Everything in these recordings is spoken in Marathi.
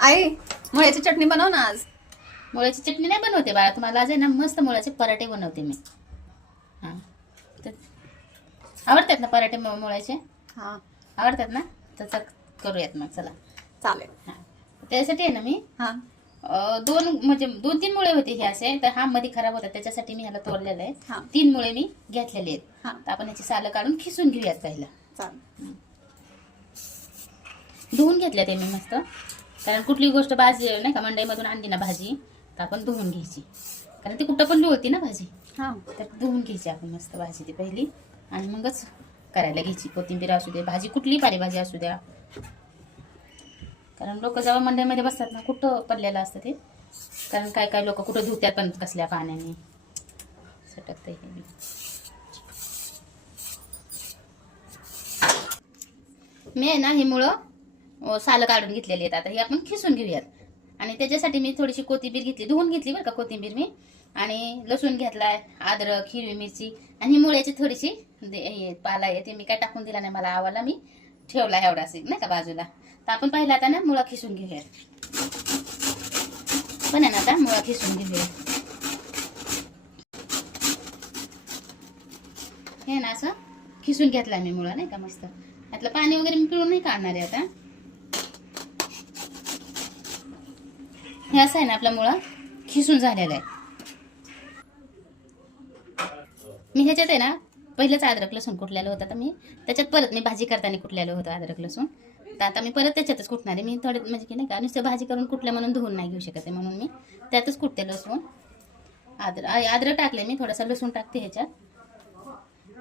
आई, मुळ्याची चटणी बनव ना आज. मुळ्याची चटणी नाही बनवते बाळा, तुम्हाला आज आहे ना मस्त मुळ्याचे पराठे बनवते मी. हां, तर आवडतात ना पराठे मुळ्याचे? हा, आवडतात ना? तर करूयात मग, चला. चालेल. हां, त्यासाठी आहे ना मी हा, दोन म्हणजे 2-3 मुळे होते हे असे, तर हा मध्ये खराब होता त्याच्यासाठी मी ह्याला तोडलेलं आहे. हा. 3 मुळे मी घेतलेले आहेत. हा. तर आपण याची सालं काढून खिसून घेऊयात पहिला. चालेल. धुवून घेतल्या ते मी मस्त, कारण कुठली गोष्ट भाजी नाही का मंडईमधून आणली ना भाजी, तर आपण धुवून घ्यायची, कारण ती कुठं पण होती ना भाजी. हा, तर धुवून घ्यायची आपण मस्त भाजी ती पहिली, आणि मगच करायला घ्यायची. कोथिंबीर असू दे, भाजी कुठली पालेभाजी असू द्या, कारण लोक जेव्हा मंडईमध्ये बसतात ना कुठं पडलेलं असतं ते, कारण काय काय लोक कुठं धुत्यात पण कसल्या पाण्याने सटकत हे. मी आहे ना ही मुळं सालं काढून घेतलेली आहेत. आता ही आपण खिसून घेऊयात, आणि त्याच्यासाठी मी थोडीशी कोथिंबीर घेतली, धुवून घेतली बरं का कोथिंबीर मी, आणि लसूण घेतलाय, अद्रक, हिरवी मिरची, आणि ही मुळ्याची थोडीशी पाला आहे ते मी काय टाकून दिला नाही, मला आवडला, मी ठेवला एवढा असेल नाही का बाजूला. तर आपण पहिला आता ना मुळा खिसून घेऊयात. पण आहे ना आता मुळा खिसून घेऊया. हे ना असं खिसून घेतला मी मुळा नाही का मस्त. यातलं पाणी वगैरे मी पिळून नाही काढणार आहे आता. हे असं आहे ना आपला मुळा खिसून झालेला आहे. मी ह्याच्यात आहे ना पहिलंच अद्रक लसूण कुटलेलं होतं, तर मी त्याच्यात परत मी भाजी करताना कुटलेलं होतं अद्रक लसूण, तर आता मी परत त्याच्यातच कुटणार आहे. मी थोडे म्हणजे की नाही का नुसतं भाजी करून कुटल्या म्हणून धुवून नाही घेऊ शकत आहे, म्हणून मी त्यातच कुटते लसूण. अद्रक टाकले मी, थोडासा लसूण टाकते ह्याच्यात,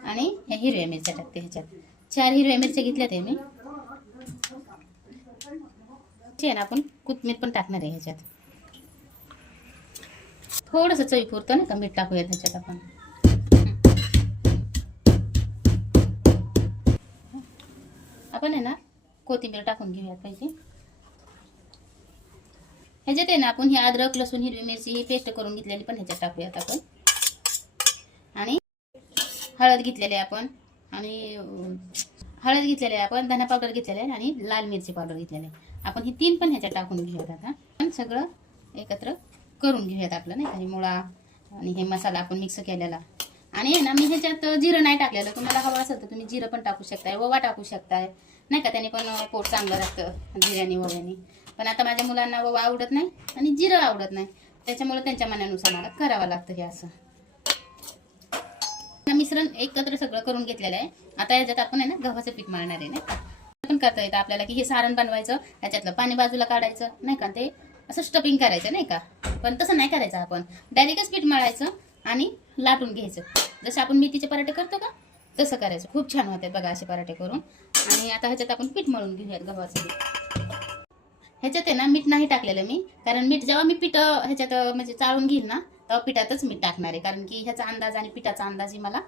आणि ह्या हिरव्या मिरच्या टाकते ह्याच्यात. 4 हिरव्या मिरच्या घेतल्या ते मी. ना आपण कोथिंबीर पण टाकणार आहे ह्याच्यात. थोडंसं चवीपुरतं ना का मीठ टाकूया ह्याच्यात आपण. आपण आहे ना कोथिंबीर टाकून घेऊयात पाहिजे ह्याच्यात. आहे ना आपण ही अद्रक लसूण हिरवी मिरची ही पेस्ट करून घेतलेली पण ह्याच्यात टाकूयात आपण. आणि हळद घेतलेली आपण, आणि हळद घेतलेली आहे आपण, धना पावडर घेतलेला आहे, आणि लाल मिरची पावडर घेतलेली आहे. आपण ही 3 पण ह्याच्यात टाकून घेऊयात. आता पण सगळं एकत्र करून घेऊयात आपलं नाही काही मुळा आणि हे मसाला आपण मिक्स केलेला. आणि आहे ना मी ह्याच्यात जिरं नाही टाकलेलं, तुम्हाला हवं असेल तर तुम्ही जिरं पण टाकू शकताय, ओवा टाकू शकताय नाही का, त्याने पण पोट चांगलं राहतं जिऱ्याने ओव्याने. पण आता माझ्या मुलांना ओवा आवडत नाही आणि जिरं आवडत नाही, त्याच्यामुळे त्यांच्या मनानुसार मला करावं लागतं हे असं. मिश्रण एकत्र सगळं करून घेतलेलं आहे. आता याच्यात आपण आहे ना गव्हाचं पीठ मळणार आहे नाही का. पण करता येतं आपल्याला की हे सारण बनवायचं, त्याच्यातलं पाणी बाजूला काढायचं नाही का, ते असं स्टफिंग करायचं नाही का. पण तसं नाही करायचं, आपण डायरेक्टच पीठ मळायचं आणि लाटून घ्यायचं. जसं आपण मेथीचे पराठे करतो का तसं करायचं. खूप छान होते बघा असे पराठे करून. आणि आता ह्याच्यात आपण पीठ मळून घेऊयात गव्हाचं पीठ. ह्याच्यात आहे ना मीठ नाही टाकलेलं मी, कारण मीठ जेव्हा मी पीठ ह्याच्यात म्हणजे चाळून घेईन ना तेव्हा पिठातच मीठ टाकणार आहे, कारण की ह्याचा अंदाज आणि पिठाचा अंदाज मला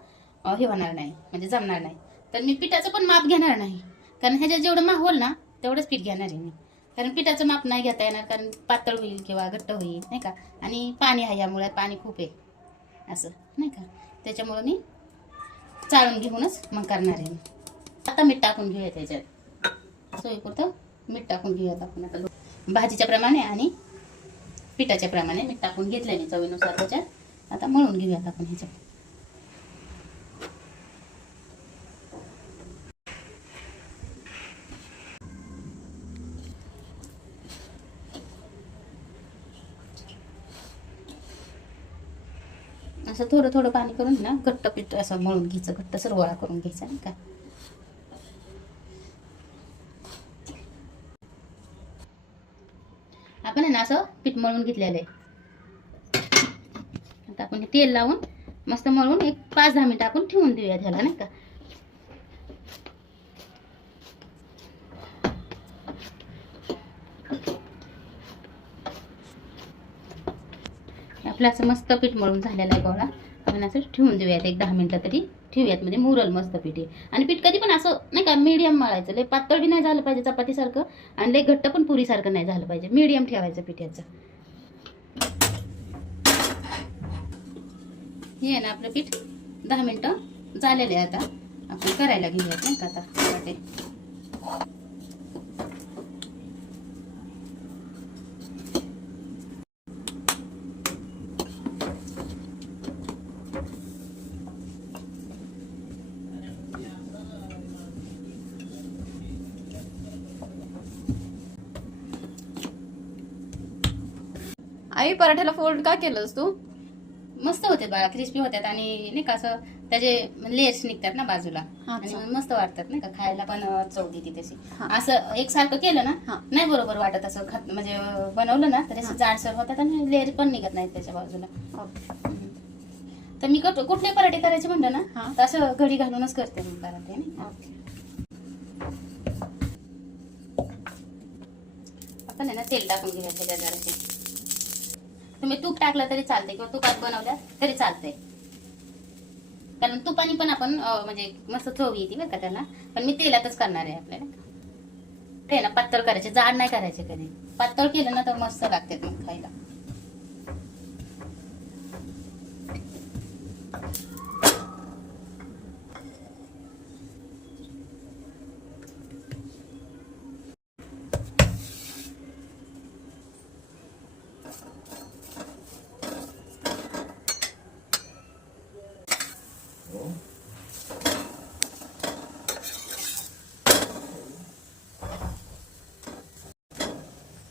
हे होणार नाही, म्हणजे जमणार नाही. तर मी पिठाचं पण माप घेणार नाही, कारण ह्याच्यात जेवढं माप होईल ना तेवढंच पीठ घेणार आहे मी. कारण पिठाचं माप नाही घेता येणार, कारण पातळ होईल किंवा घट्ट होईल नाही का. आणि पाणी आहे यामुळे, पाणी खूप आहे असं नाही का, त्याच्यामुळं मी चाळून घेऊनच मग करणार आहे. आता मीठ टाकून घेऊया त्याच्यात, सोयीपुरतं मीठ टाकून घेऊयात आपण. आता भाजीच्या प्रमाणे आणि पिठाच्या प्रमाणे मीठ टाकून घेतलं मी चवीनुसार त्याच्यात. आता मळून घेऊयात आपण ह्याच्यात. असं थोडं थोडं पाणी करून ना घट्ट पीठ असं मळून घ्यायचं, घट्ट सरवळा करून घ्यायचा नाही का. आपण आहे ना असं पीठ मळून घेतलेलं आहे. आता आपण तेल लावून मस्त मळून एक 5-10 मिनिटं आपण ठेवून देऊया त्याला नाही का. आपलं असं मस्त पीठ मळून झालेलं आहे गोळा. आपण असं ठेवून देऊयात एक 10 मिनिटं तरी ठेवूयात, म्हणजे मुरल मस्त पीठ आहे. आणि पीठ कधी पण असं नाही का मीडियम मळायचं, लय पातळ बी नाही झालं पाहिजे चपातीसारखं, आणि लय घट्ट पण पुरीसारखं नाही झालं पाहिजे, मीडियम ठेवायचं पीठ याचं. हे आहे ना आपलं पीठ 10 मिनिटं झालेलं आहे. आता आपण करायला घेऊयात नाही का आता पराठे. आई पराठ्याला फोल्ड का केलंस तू? मस्त होते बाळा, क्रिस्पी होतात आणि नाही का असं त्याचे लेयर्स निघतात ना बाजूला आणि अच्छा. मस्त वाटतात नाही का, खायला पण चव देते तशी. हा. असं एकसारखं केलं ना हा. नाही बरोबर वाटत, असं म्हणजे बनवलं ना तर हा. असं जाडसर होतात आणि लेअर पण निघत नाहीत त्याच्या बाजूला. ओके. तर मी कुठले पराठे करायचे म्हणलं ना हा. तर असं घडी घालूनच करते मी पराठे नाही का. ओके. आपण आहे ना तेल टाकून घेऊया त्याच्यात जरासे. तुम्ही तूप टाकलं तरी चालते किंवा तुपात बनवल्या तरी चालते, कारण तुपानी पण आपण म्हणजे मस्त चव येते बरं का त्याला. पण मी तेलातच करणार आहे आपल्याला. ते ना पातळ करायचे, जाड नाही करायचे कधी. पातळ केलं ना तर मस्त लागते मग खायला.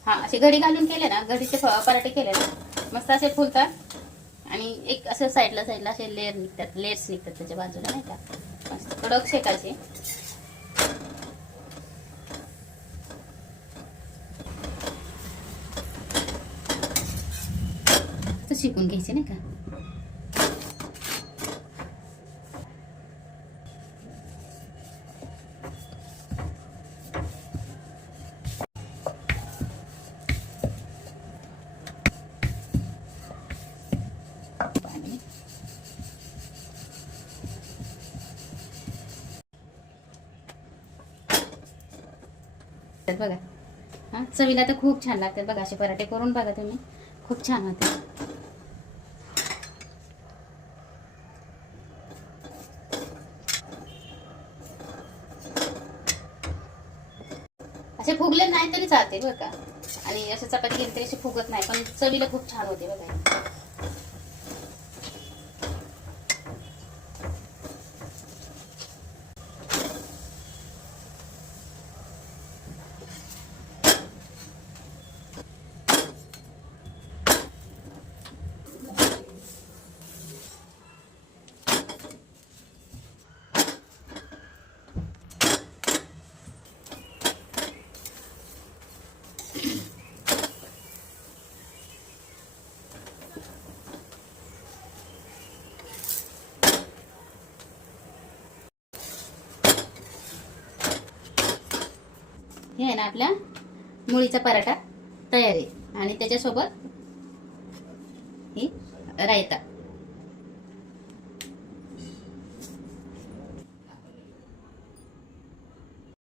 हा, असे घडी घालून केले ना, घडीचे पराठे केले ना मस्त असे फुलतात आणि एक असं साईडला असे लेयर्स निघतात त्याच्या बाजूला नाही का. मस्त कडक शेकायचे. शिकून घ्यायचे नाही का. बघा, हा चवीला तर खूप छान लागतात बघा. असे पराठे करून बघा तुम्ही, खूप छान होते. असे फुगले नाही तरी चालते बरं का, आणि असे चपाती केली तरी असे फुगत नाही, पण चवीला खूप छान होते बघा. हे आहे ना आपला मुळीचा पराठा तयार आहे आणि त्याच्यासोबत ही रायता.